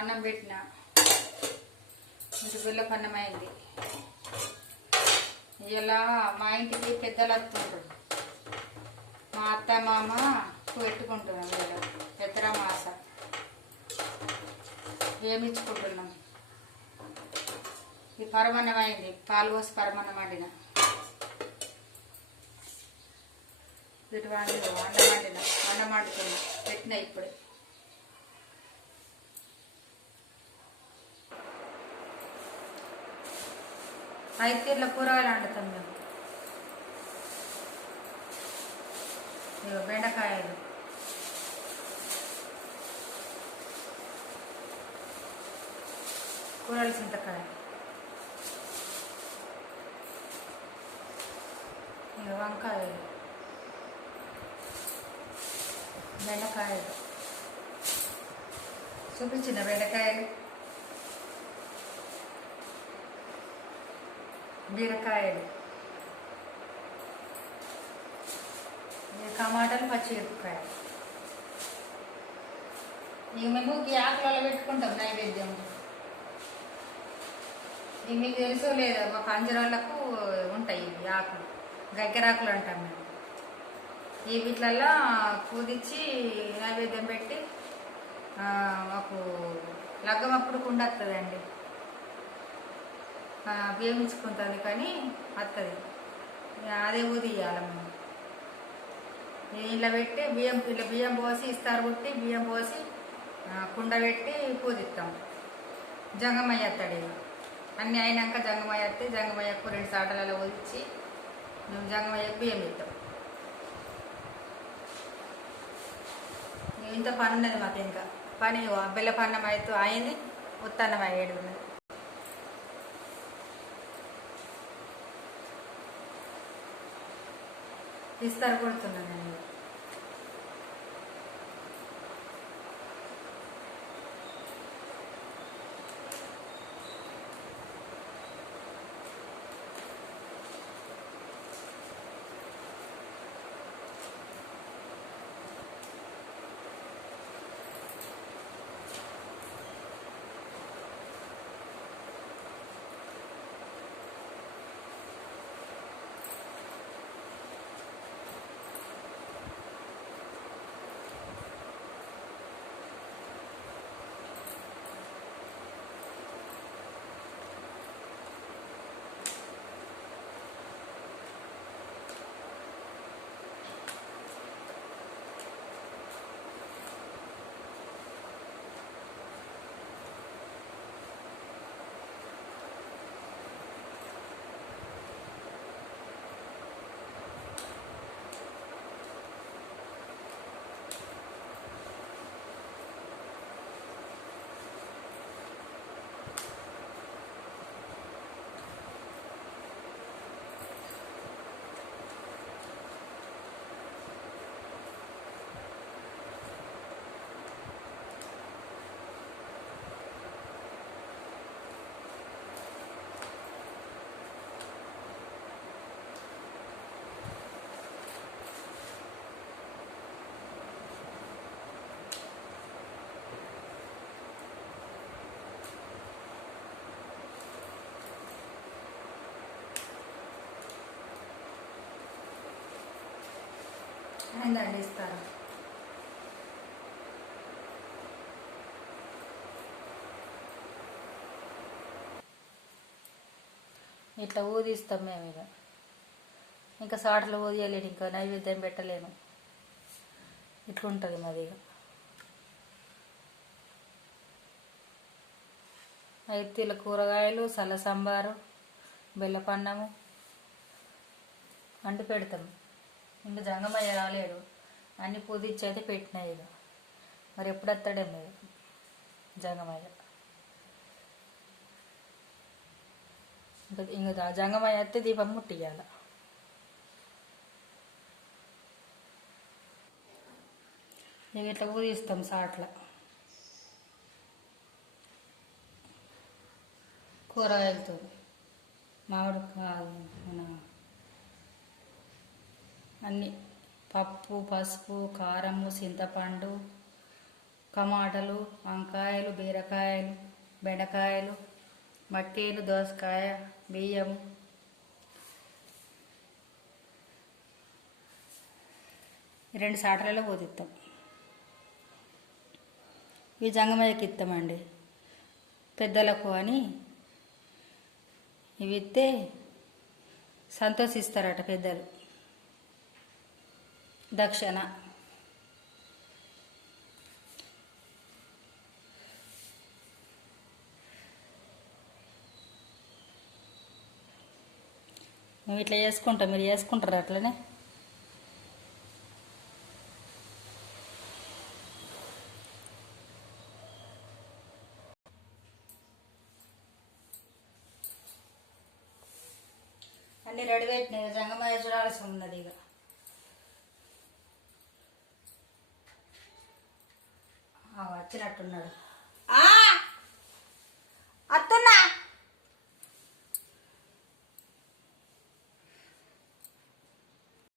అన్నం పెట్టిన, ఇంటి బిల్లపు అన్నం అయింది. ఇలా మా ఇంటికి పెద్దలు వస్తుంటారు. మా అత్త మామ పెట్టుకుంటున్నాం. ఇలా పెద్దరా మాస వేయించుకుంటున్నాం. ఈ పరమన్నం అయింది, పాలు పోసి పరమన్నం వండిన. వీటి అన్నం వండుతున్నా, పెట్టిన ఇప్పుడే. అయితే ఇట్లా కూరగాయలు వండుతాం మేము. ఇగో బెండకాయలు, కూరలు, చింతకాయ, ఇక వంకాయలు, బెండకాయలు చూపించిన బెండకాయలు, బీరకాయలు, టమాటాలు, పచ్చిమిరపకాయలు. ఇక మేము ఈ ఆకులలో పెట్టుకుంటాం నైవేద్యం. ఇవి మీకు తెలుసో లేదా, మా పంజరాలకు ఉంటాయి ఇవి ఆకులు, గగ్గరాకులు అంటాం మేము. ఈ వీటిలల్లో పూదిచ్చి నైవేద్యం పెట్టి మాకు లగ్గం అప్పుడు కుండ వస్తుందండి, బియ్యం ఇచ్చుకుంటుంది కానీ వస్తుంది. అదే ఊదియాలి మేము. ఇలా పెట్టి బియ్యం పోసి ఇస్తారు కొట్టి బియ్యం పోసి కుండ పెట్టి పూజిస్తాం. జంగమయ్య వస్తాడు. ఇక అన్నీ అయినాక జంగమయ్య వస్తే జంగమయ్యకు 2 సాటలలో ఊదిచ్చి మేము జంగమయ్యకు బియ్యం ఇస్తాం. ఇంత పని ఉన్నది మాకు. ఇంకా పని బెల్లపన్నం అయితే అయింది, ఉత్తన్నం అయ్యేది ఉన్నది. ఇస్తారు కొడుతున్నాను నేను. అయిందండి, ఇస్తాను. ఇట్లా ఊదిస్తాం మేము. ఇక ఇంకా సాటలు ఊదియలేను, ఇంకా నైవేద్యం పెట్టలేను. ఇట్లుంటుంది మాది. ఇక అయితే ఇలా కూరగాయలు, సల్ల సాంబారు, బెల్లపన్నము అంటు పెడతాం. ఇంకా జంగమయ్య రాలేడు, అన్ని పూదిచ్చి అయితే పెట్టినాయి. ఇక మరి ఎప్పుడు వస్తాడేమో జంగమయ్య. ఇంకా జంగమయ్య వస్తే దీపం ముట్టియాల. ఇక ఇట్లా ఊదిస్తాం సాట్ల. కూరగాయలతో మామిడి మన అన్నీ పప్పు, పసుపు, కారము, చింతపండు, టమాటాలు, వంకాయలు, బీరకాయలు, బెండకాయలు, మక్కేలు, దోసకాయ, బియ్యం, రెండు సాటలలో పోతిస్తాం. ఇవి జంగమయ్యకి ఇస్తామండి పెద్దలకు అని. ఇవి ఇస్తే సంతోషిస్తారట పెద్దలు. దక్షిణ మేము ఇట్లా చేసుకుంటాం, మీరు చేసుకుంటారు అట్లనే. అన్నీ రెడీ పెట్టినాయి, జంగమయ్య చూడాల్సి ఉన్నది. ఇక వచ్చినట్టున్నాడు.